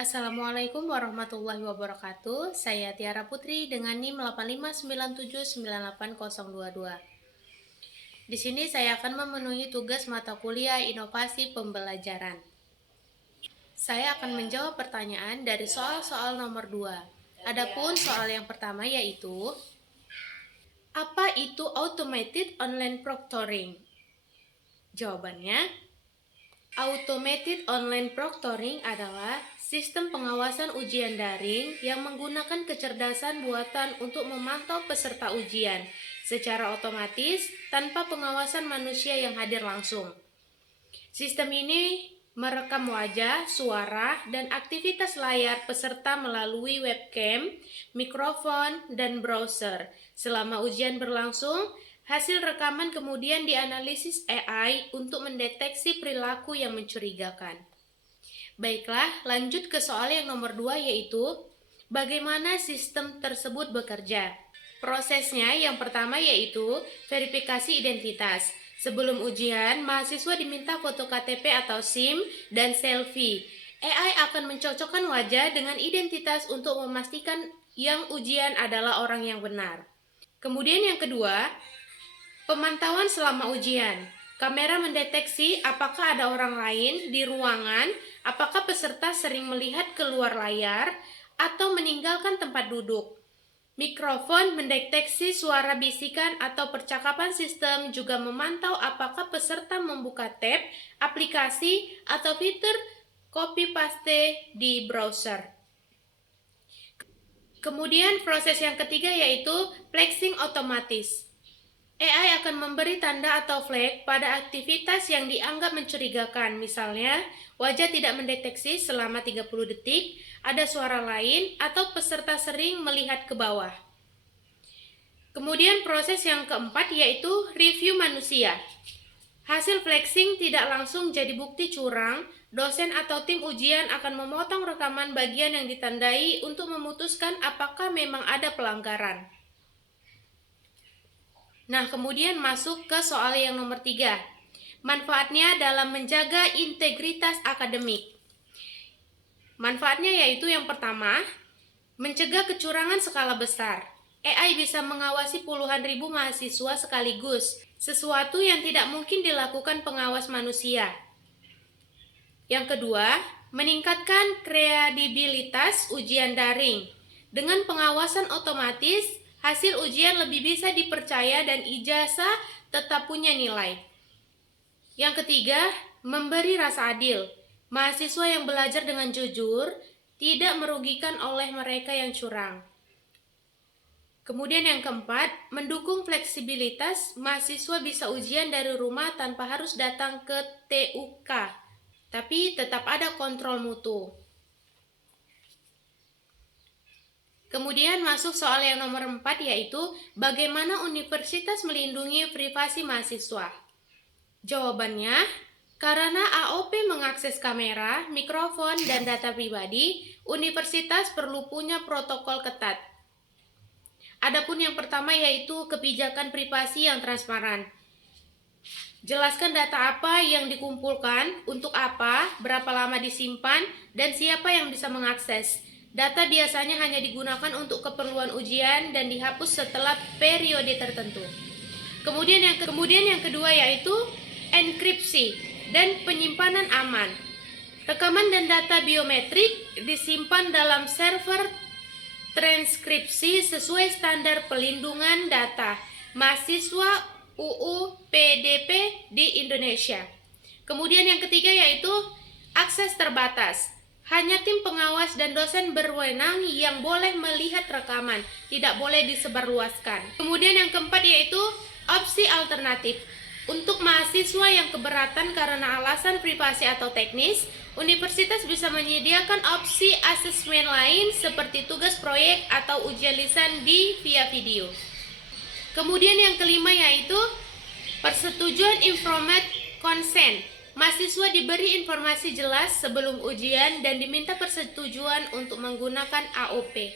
Assalamualaikum warahmatullahi wabarakatuh. Saya Tiara Putri dengan NIM 8597980022. Di sini saya akan memenuhi tugas mata kuliah Inovasi Pembelajaran. Saya akan menjawab pertanyaan dari soal-soal nomor 2. Adapun soal yang pertama yaitu, apa itu Automated Online Proctoring? Jawabannya, Automated Online Proctoring adalah sistem pengawasan ujian daring yang menggunakan kecerdasan buatan untuk memantau peserta ujian secara otomatis tanpa pengawasan manusia yang hadir langsung. Sistem ini merekam wajah, suara, dan aktivitas layar peserta melalui webcam, mikrofon, dan browser. Selama ujian berlangsung, hasil rekaman kemudian dianalisis AI untuk mendeteksi perilaku yang mencurigakan. Baiklah, lanjut ke soal yang nomor 2 yaitu, bagaimana sistem tersebut bekerja? Prosesnya yang pertama yaitu verifikasi identitas. Sebelum ujian, mahasiswa diminta foto KTP atau SIM dan selfie. AI akan mencocokkan wajah dengan identitas untuk memastikan yang ujian adalah orang yang benar. Kemudian yang kedua, pemantauan selama ujian. Kamera mendeteksi apakah ada orang lain di ruangan, apakah peserta sering melihat keluar layar, atau meninggalkan tempat duduk. Mikrofon mendeteksi suara bisikan atau percakapan. Sistem juga memantau apakah peserta membuka tab, aplikasi, atau fitur copy paste di browser. Kemudian proses yang ketiga yaitu flexing otomatis. AI akan memberi tanda atau flag pada aktivitas yang dianggap mencurigakan. Misalnya, wajah tidak mendeteksi selama 30 detik, ada suara lain, atau peserta sering melihat ke bawah. Kemudian proses yang keempat yaitu review manusia. Hasil flexing tidak langsung jadi bukti curang. Dosen atau tim ujian akan memotong rekaman bagian yang ditandai untuk memutuskan apakah memang ada pelanggaran. Nah, kemudian masuk ke soal yang nomor 3. Manfaatnya dalam menjaga integritas akademik. Manfaatnya yaitu yang pertama, mencegah kecurangan skala besar. AI bisa mengawasi puluhan ribu mahasiswa sekaligus, sesuatu yang tidak mungkin dilakukan pengawas manusia. Yang kedua, meningkatkan kredibilitas ujian daring. Dengan pengawasan otomatis, hasil ujian lebih bisa dipercaya dan ijazah tetap punya nilai. Yang ketiga, memberi rasa adil. Mahasiswa yang belajar dengan jujur tidak merugikan oleh mereka yang curang. Kemudian yang keempat, mendukung fleksibilitas. Mahasiswa bisa ujian dari rumah tanpa harus datang ke TUK, tapi tetap ada kontrol mutu. Kemudian masuk soal yang nomor 4 yaitu bagaimana universitas melindungi privasi mahasiswa. Jawabannya, karena AOP mengakses kamera, mikrofon, dan data pribadi, universitas perlu punya protokol ketat. Adapun yang pertama yaitu kebijakan privasi yang transparan. Jelaskan data apa yang dikumpulkan, untuk apa, berapa lama disimpan, dan siapa yang bisa mengakses. Data biasanya hanya digunakan untuk keperluan ujian dan dihapus setelah periode tertentu. Kemudian yang kedua yaitu enkripsi dan penyimpanan aman. Rekaman dan data biometrik disimpan dalam server transkripsi sesuai standar pelindungan data mahasiswa UU PDP di Indonesia. Kemudian yang ketiga yaitu akses terbatas. Hanya tim pengawas dan dosen berwenang yang boleh melihat rekaman, tidak boleh disebarluaskan. Kemudian yang keempat yaitu opsi alternatif. Untuk mahasiswa yang keberatan karena alasan privasi atau teknis, universitas bisa menyediakan opsi asesmen lain seperti tugas proyek atau ujian lisan via video. Kemudian yang kelima yaitu persetujuan informed consent. Mahasiswa diberi informasi jelas sebelum ujian dan diminta persetujuan untuk menggunakan AOP.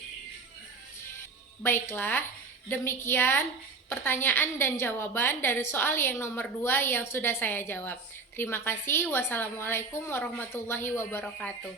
Baiklah, demikian pertanyaan dan jawaban dari soal yang nomor 2 yang sudah saya jawab. Terima kasih. Wassalamualaikum warahmatullahi wabarakatuh.